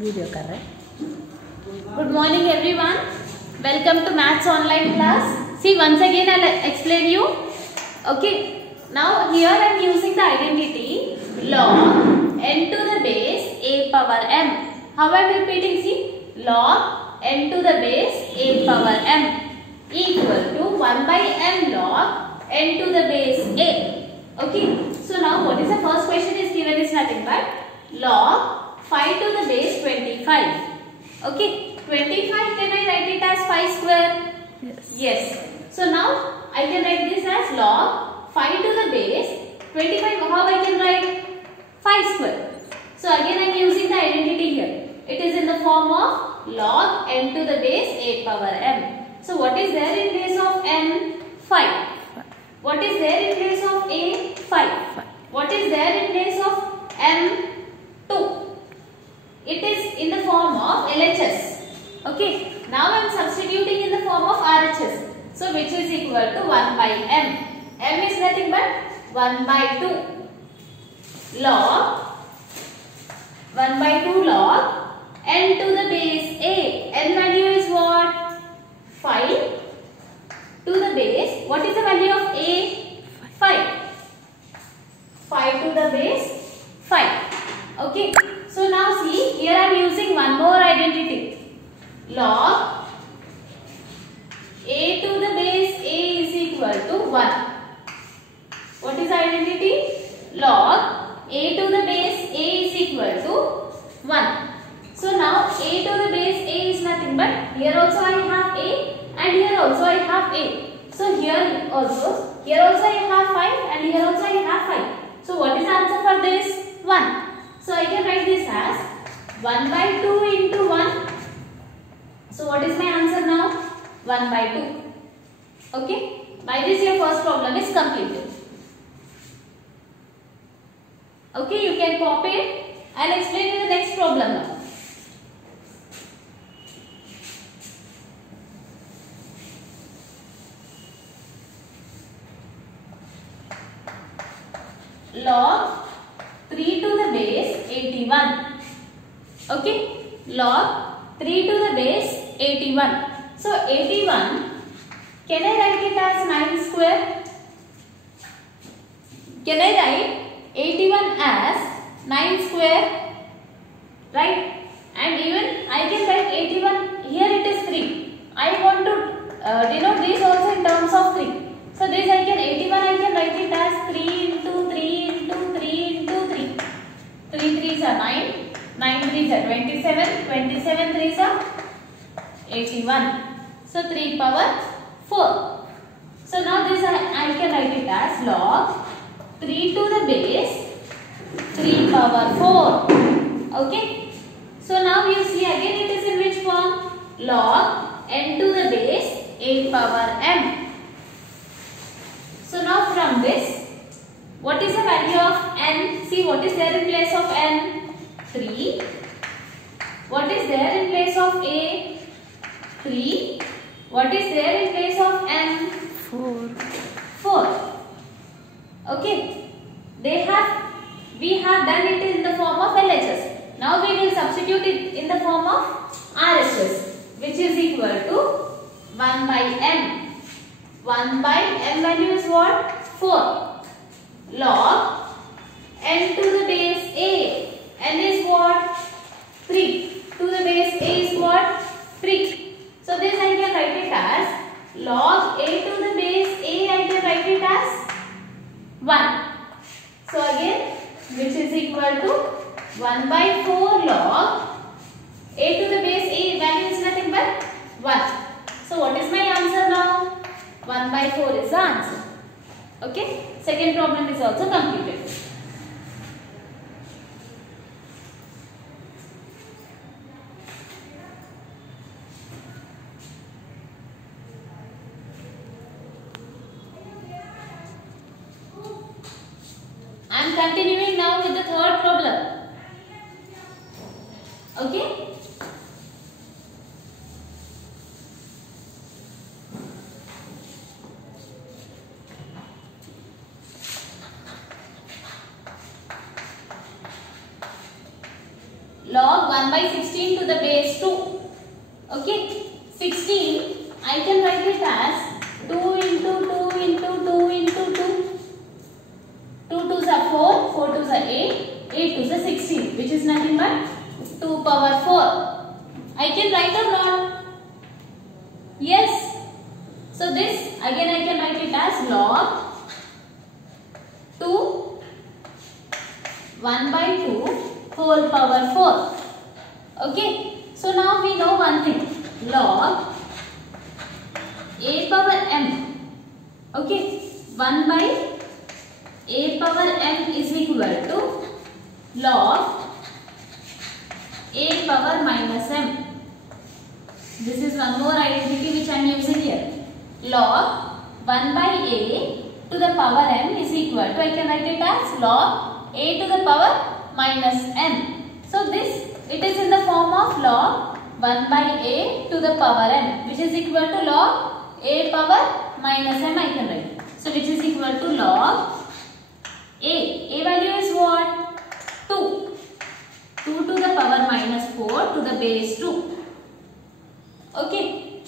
Video कर रहे हैं. Good morning everyone. Welcome to Maths online class. See, once again I'll explain you. Okay. Now here I am using the identity log n to the base a power m. How I am repeating? See, log n to the base a power m equal to 1 by m log n to the base a. Okay. So now what is the first question is given is nothing but log 5 to the base 25. Okay. 25 can I write it as 5 square? Yes. So now I can write this as log 5 to the base 25. How I can write 5 square? So again I am using the identity here. It is in the form of log n to the base a power m. So what is there in place of n? 5. What is there in place of a? 5. What is there in place of m? 2. It is in the form of LHS. Okay. Now I am substituting in the form of RHS. So which is equal to 1 by m. M is nothing but 1 by 2 log 1 by 2 log n to the base a. N value is what? 5 to the base. What is the value of a? 5. 5 to the base 5. Okay. So now see, here I am using one more identity. Log a to the base a is equal to 1. What is the identity? Log a to the base a is equal to 1. So now a to the base a is nothing but here also I have a and here also I have a. So here also I have 5 and here also I have 5. So what is the answer for this? 1. So I can write this as 1 by 2 into 1. So what is my answer now? 1 by 2. Okay. By this your first problem is completed. Okay, you can copy it. I'll explain you the next problem now. Log 3 to the base 81. Okay. Log 3 to the base 81. So 81, can I write it as 9 square? Can I write 81 as 9 square? Right? And even I can write 81, here it is 3. I want to denote this also in terms of 3. So this I can 81 I can write it as 3 into 3 into 3 into 3. 3 3s are 9, 9 3s are 27, 27 3s are 81. So 3 power 4. So now this I can write it as log 3 to the base 3 power 4. Okay. So now you see again it is in which form? Log n to the base a power m. So now from this, what is the value of n? See what is there in place of n? 3. What is there in place of a? 3. What is there in place of m? 4. Okay. We have done it in the form of LHS. Now we will substitute it in the form of RHS, which is equal to 1 by m. 1 by m value is what? 4. Log n to the base a. N is what? 3. To the base a is what? 3. So this I can write it as log a to the base a. I can write it as 1. So again, which is equal to 1 by 4 log a to the base a value is nothing but 1. So what is my answer now? 1 by 4 is the answer. Okay. Second problem is also completed. I am continuing now with the third problem. Okay. log 1 by 16 to the base 2. Okay, 16 I can write it as 2 into 2 into 2 into 2. 2 2s are 4, 4 2s are 8, 8 2s are 16, which is nothing but 2 power 4. I can write or not? Yes. So this again I can write it as log 2 1 by 2 whole power 4. Okay. So now we know one thing. Log a power m. Okay. 1 by a power m is equal to log a power minus m. This is one more identity which I am using here. Log 1 by a to the power m is equal to, I can write it as log a to the power minus n. So this, it is in the form of log 1 by a to the power m, which is equal to log a power minus m I can write. So which is equal to log a value is what? 2. 2 to the power minus 4 to the base 2. Okay.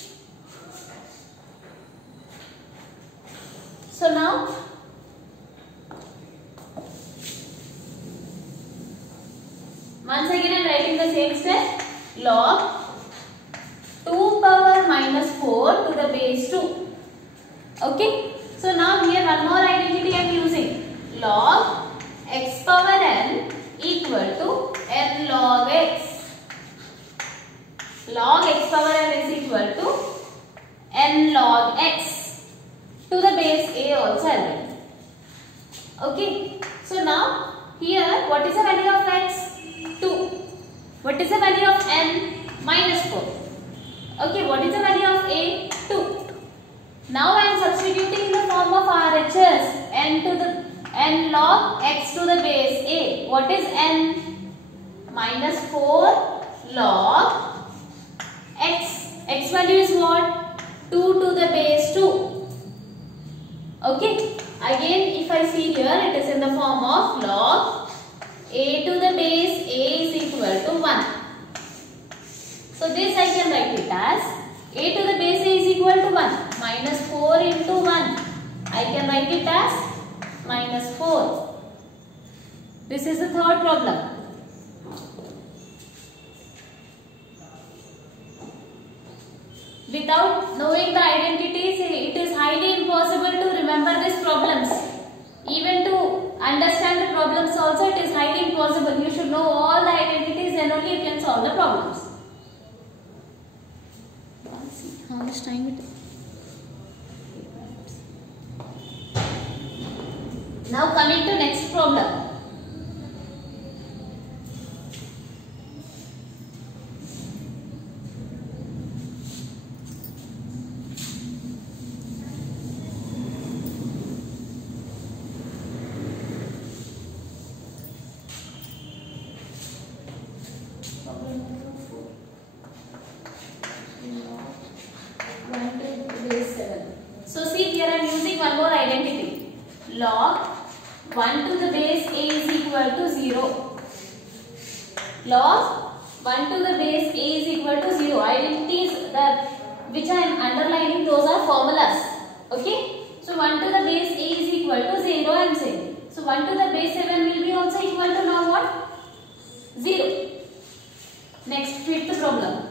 So now once again I am writing the same step. Log 2 power minus 4 to the base 2. Okay. So now here one more identity I am using. Log x power n equal to n log x. Log x power n is equal to n log x to the base a also I will. Okay. So now here what is the value of x? 2. What is the value of n? Minus 4. Okay. What is the value of a? 2. Now I am substituting in the form of RHS. N to the n log x to the base a. What is n? Minus 4 log x. X value is what? 2 to the base 2. Okay. Again if I see here, it is in the form of log a to the base a is equal to 1. So this I can write it as a to the base a is equal to 1. Minus 4 into 1. I can write it as minus 4. This is the third problem. Without knowing the identities, it is highly impossible to remember these problems. Even to understand the problems also, it is highly impossible. You should know all the identities, then only you can solve the problems. Let's see how much time it is. Now coming to next problem. So see here I am using one more identity. Log 1 to the base a is equal to 0. Log 1 to the base a is equal to 0. Identities that which I am underlining, those are formulas. Okay. So 1 to the base a is equal to 0 I am saying. So 1 to the base 7 will be also equal to now what? 0. Next, fifth problem.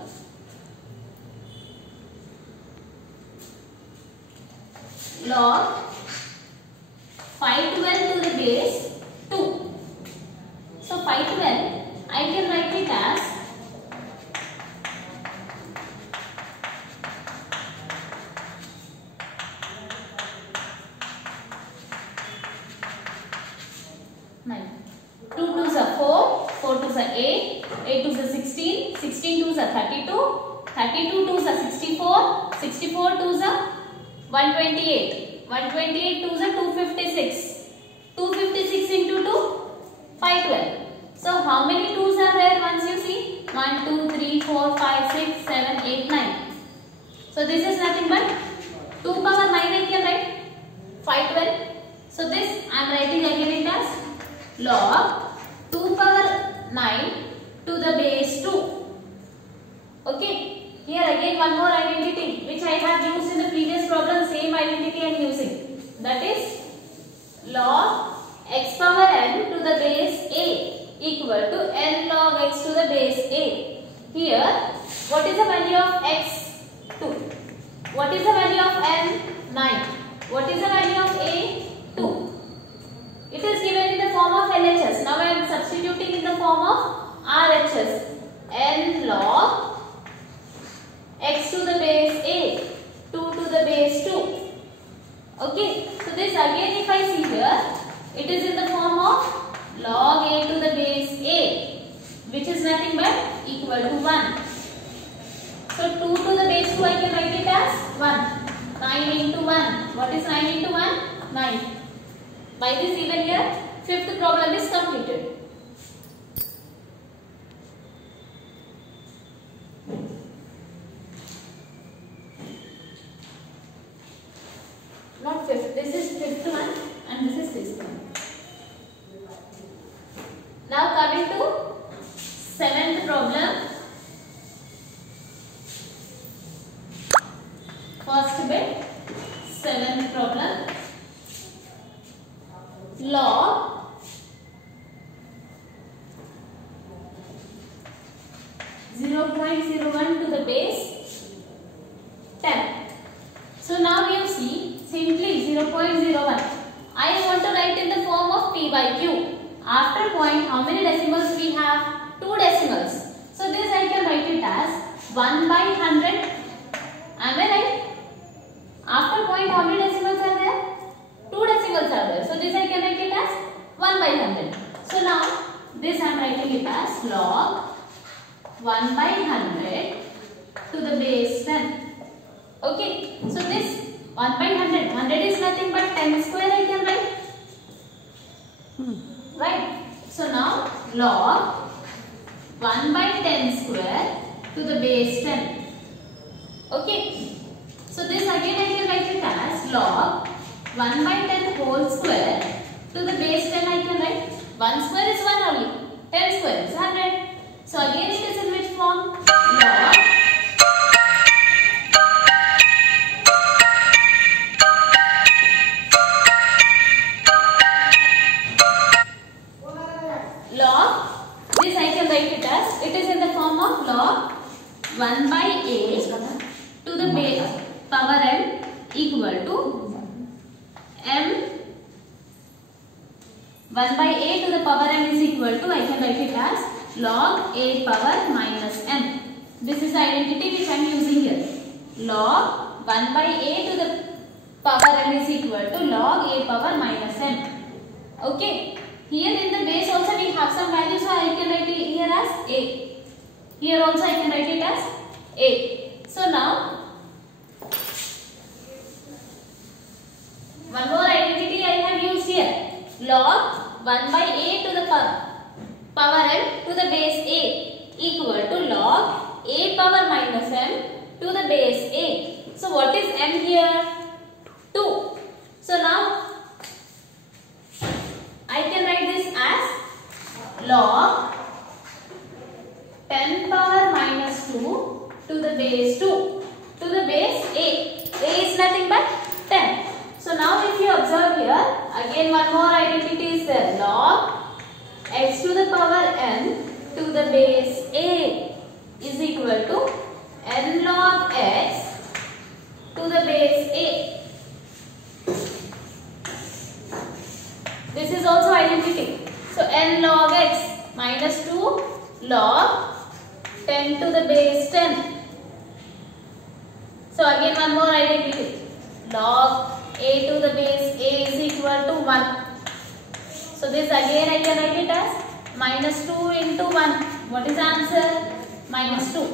Log 512 to the base 2. So 512 I can write it as 9. 2 2s are 4, 4 2s are 8, 8 2s are 16, 16 2s are 32, 32 2s are 64, 64 2s are 128, 128 2s are 256, 256 into 2, 512. So how many 2s are there once you see? 1, 2, 3, 4, 5, 6, 7, 8, 9. So this is nothing but 2 power 9 I can write, 512. So this I am writing again it as log 2 power 9 to to the base 2. Okay. Here again one more identity which I have used in the previous problem. Same identity I am using. That is log x power n to the base a equal to n log x to the base a. Here, what is the value of x? 2. What is the value of n? 9. What is the value of a? 2. It is given in the form of LHS. Now I am substituting in the form of RHS. N log x to the base a, 2 to the base 2. Okay. So this again if I see here, it is in the form of log a to the base a, which is nothing but equal to 1. So 2 to the base 2 I can write it as 1. 9 into 1. What is 9 into 1? 9. By this even here, fifth problem is completed. Not fifth. This is fifth one and this is sixth one. Now coming to seventh problem. First bit, seventh problem. Log (0.01) to the base 10. So now you see simply 0.01. I want to write in the form of p by q. After point, how many decimals we have? 2 decimals. So this I can write it as 1 by 100. Am I right? After point, how many decimals are there? 2 decimals are there. So this I can write it as 1 by 100. So now this I am writing it as log 1 by 100 to the base 10. Okay. So this 1 by 100. 100 is nothing but 10 square I can write. Right. So now log 1 by 10 square to the base 10. Okay. So this again I can write it as log 1 by 10 whole square to the base 10 I can write. 1 square is 1 only. 10 square is 100. So again it is in which form? Log, this I can write it as, it is in the form of log 1 by a to the base power n equal to m 1 by a to the power n is equal to, I can write it as log a power minus n. This is the identity which I am using here. Log 1 by a to the power n is equal to log a power minus n. Okay. Here in the base also we have some values, so I can write it here as a. Here also I can write it as a. So now one more identity I have used here. Log 1 by a to the power n to the base a equal to log a power minus m to the base a. So what is m here? 2. So now I can write this as log 10 power minus 2 to the base 2 to the base a. A is nothing but 10. So now if you observe here, again one more identity is there. Log x to the power n to the base a is equal to n log x to the base a. This is also identity. So n log x minus 2 log 10 to the base 10. So again one more identity. Log a to the base a is equal to 1. So this again I can write it as minus 2 into 1. What is the answer? Minus 2.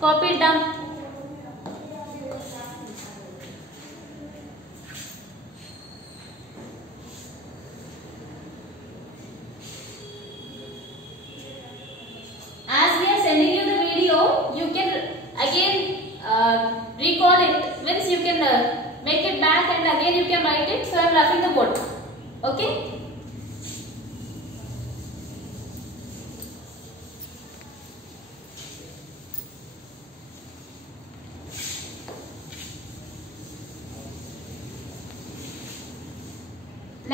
Copy it down. As we are sending you the video, you can again recall it. Means you can make it back and again you can write it. So I am roughing the board. Okay.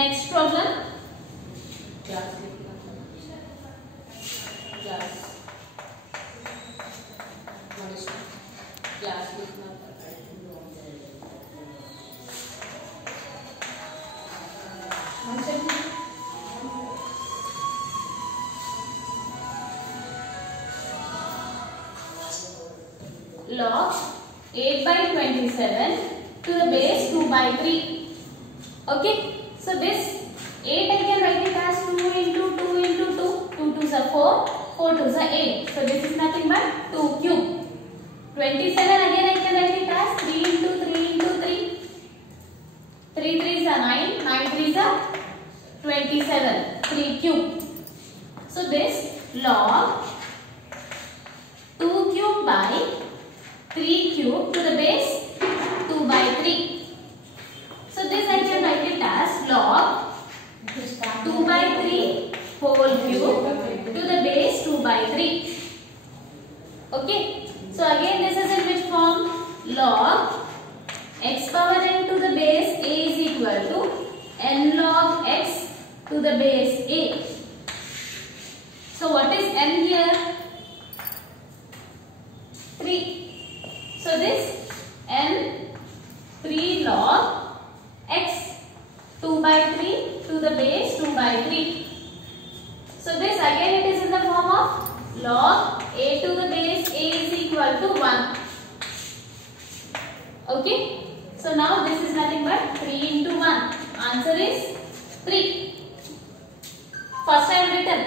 Next problem. Log 8 by 27 to the base 2 by 3. Okay, so this 8 I can write it as 2 into 2 into 2. 2 2s are 4, 4 2s are 8. So this is nothing but 2 cube. 27 again I can write it as 3 into 3 into 3. 3 3s are 9, 9 3s are 27. 3 cube. So this log 2 cube by 3 cube to the base 2 by 3. So this I can write it as log 2 by 3 whole cube to the base 2 by 3. Okay. So again this is in which form? Log x power n to the base a is equal to n log x to the base a. So what is n here? 3. So this n 3 log x 2 by 3 to the base 2 by 3. So this again it is in the form of log a to the base a is equal to 1. Okay. So now this is nothing but 3 into 1. Answer is 3. First I have written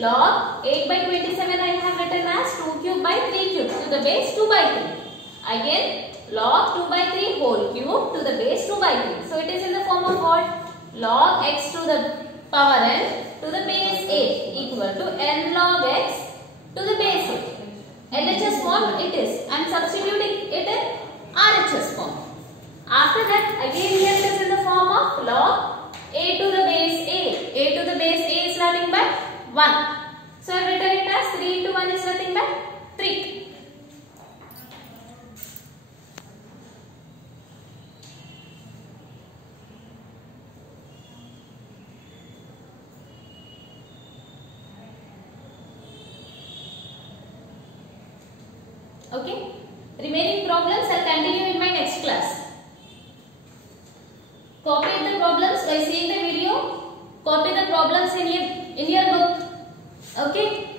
log 8 by 27 I have written as 2 cube by 3 cube to the base 2 by 3. Again log 2 by 3 whole cube to the base 2 by 3. So it is in the form of what? Log x to the power n to the base a equal to n log x to the base a. LHS form it is. I am substituting it in RHS form. After that again here it is in the form of log a to the base a. A to the base a is nothing but 1. So I have written it as 3 into 1 is nothing but 3. Okay. Remaining problems I'll continue in my next class. Copy the problems by seeing the video. Copy the problems in your book. Okay.